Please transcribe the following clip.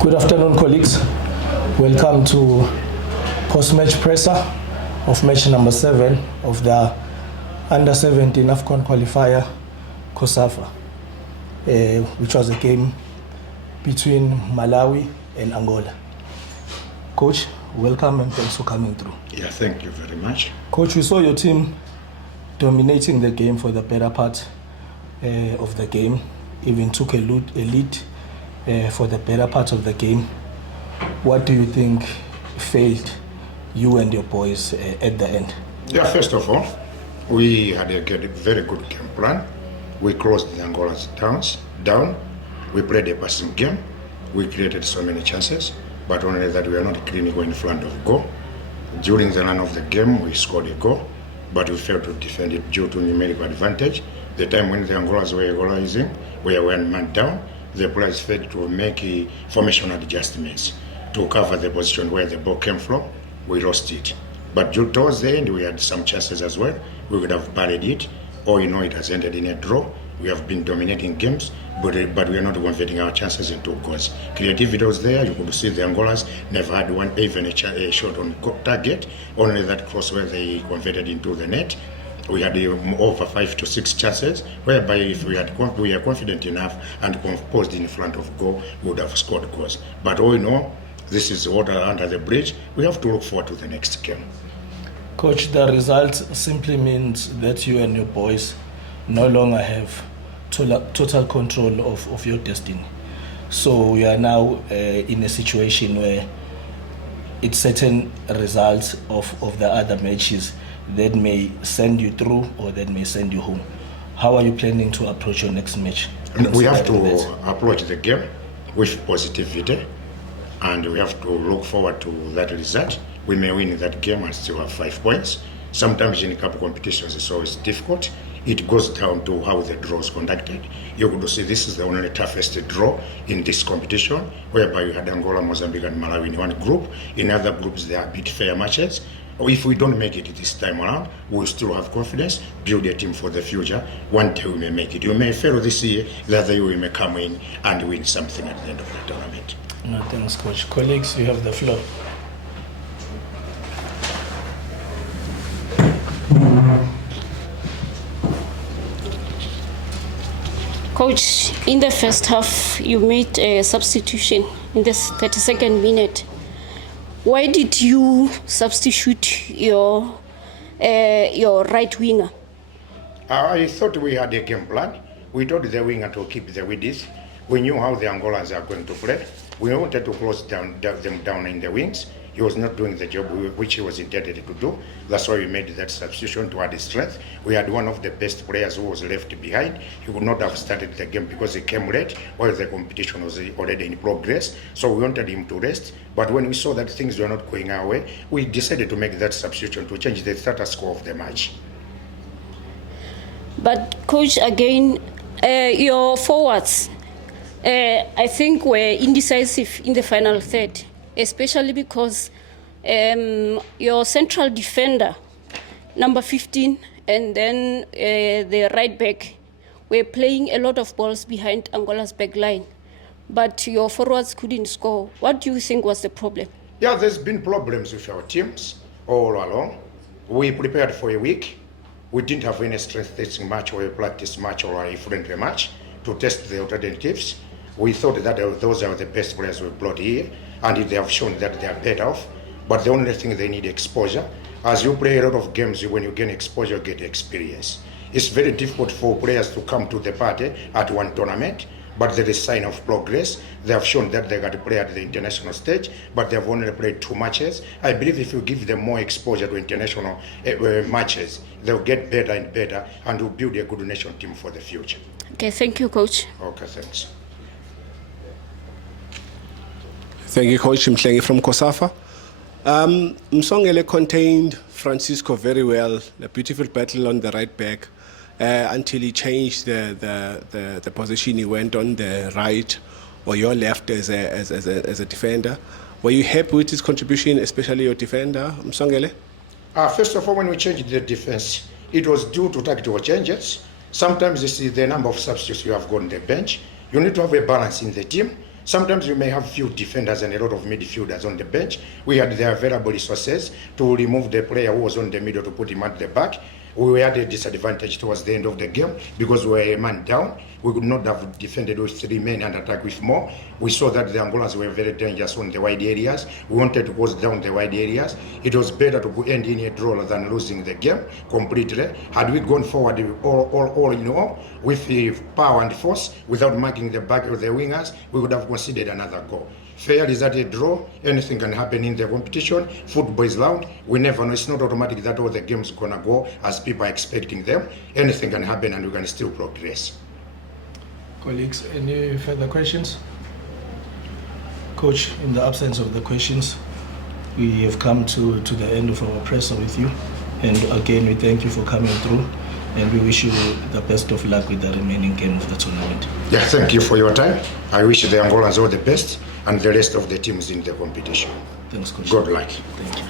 Good afternoon, colleagues. Welcome to post-match presser of match number 7 of the Under-17 AFCON qualifier COSAFA, which was a game between Malawi and Angola. Coach, welcome and thanks for coming through. Yeah, thank you very much. Coach, we saw your team dominating the game for the better part of the game, even took a lead for the better part of the game. What do you think failed you and your boys at the end? Yeah, first of all, we had a very good game plan. We closed the Angola's down. We played a passing game. We created so many chances, but only that we are not clinical in front of goal. During the run of the game, we scored a goal, but we failed to defend it due to numerical advantage. The time when the Angolas were equalizing, we were one man down. The players failed to make formational adjustments to cover the position where the ball came from. We lost it. But towards the end, we had some chances as well. We would have buried it. Or it has ended in a draw. We have been dominating games, but we are not converting our chances into goals. Creativity was there. You could see the Angolas never had even a shot on target. Only that cross where they converted into the net. We had over 5 to 6 chances, whereby if we are confident enough and composed in front of goal, we would have scored goals. But all in all, this is water under the bridge. We have to look forward to the next game. Coach, the result simply means that you and your boys no longer have total control of your destiny. So we are now in a situation where it's certain results of the other matches that may send you through or that may send you home. How are you planning to approach your next match? We have to approach the game with positivity, and we have to look forward to that result. We may win that game and still have 5 points. Sometimes in cup competitions it's always difficult. It goes down to how the draw is conducted. You could see this is the only toughest draw in this competition, whereby you had Angola, Mozambique and Malawi in one group. In other groups there are a bit fair matches. If we don't make it this time around, we'll still have confidence, build a team for the future. One day we may make it. You may fail this year, the other year we may come in and win something at the end of the tournament. No, thanks, Coach. Colleagues, you have the floor. Coach, in the first half, you made a substitution in the 32nd minute. Why did you substitute your right winger? I thought we had a game plan. We told the winger to keep the width. We knew how the Angolans are going to play. We wanted to close them down in the wings. He was not doing the job which he was intended to do. That's why we made that substitution to add strength. We had one of the best players who was left behind. He would not have started the game because he came late while the competition was already in progress. So we wanted him to rest. But when we saw that things were not going our way, we decided to make that substitution to change the status quo of the match. But Coach, again, your forwards, I think were indecisive in the final third, especially because your central defender, number 15, and then the right back were playing a lot of balls behind Angola's back line, but your forwards couldn't score. What do you think was the problem? Yeah, there's been problems with our teams all along. We prepared for a week. We didn't have any strength testing match or a practice match or a friendly match to test the alternatives. We thought that those are the best players we brought here, and they have shown that they are better off. But the only thing they need exposure. As you play a lot of games, when you gain exposure, you get experience. It's very difficult for players to come to the party at one tournament, but there is sign of progress. They have shown that they got to play at the international stage, but they have only played 2 matches. I believe if you give them more exposure to international matches, they'll get better and better, and will build a good national team for the future. Okay, thank you, Coach. Okay, thanks. Thank you, Coach Mhlengi from COSAFA. Msongele contained Francisco very well, a beautiful battle on the right back, until he changed the position. He went on the right or your left as a defender. Were you happy with his contribution, especially your defender, Msongele? First of all, when we changed the defense, it was due to tactical changes. Sometimes you see the number of substitutes you have got on the bench. You need to have a balance in the team. Sometimes you may have few defenders and a lot of midfielders on the bench. We had the available resources to remove the player who was on the middle to put him at the back. We had a disadvantage towards the end of the game because we were a man down. We could not have defended with 3 men and attack with more. We saw that the Angolans were very dangerous on the wide areas. We wanted to close down the wide areas. It was better to end in a draw than losing the game completely. Had we gone forward all in all with the power and force without marking the back of the wingers, we would have conceded another goal. Fair is that a draw. Anything can happen in the competition. Football is loud. We never know. It's not automatic that all the games are going to go as people are expecting them. Anything can happen and we can still progress. Colleagues, any further questions? Coach, in the absence of the questions, we have come to the end of our presser with you. And again, we thank you for coming through. And we wish you the best of luck with the remaining game of the tournament. Yeah, thank you for your time. I wish the Angolans all the best and the rest of the teams in the competition. Thanks, Coach. Good luck. Thank you.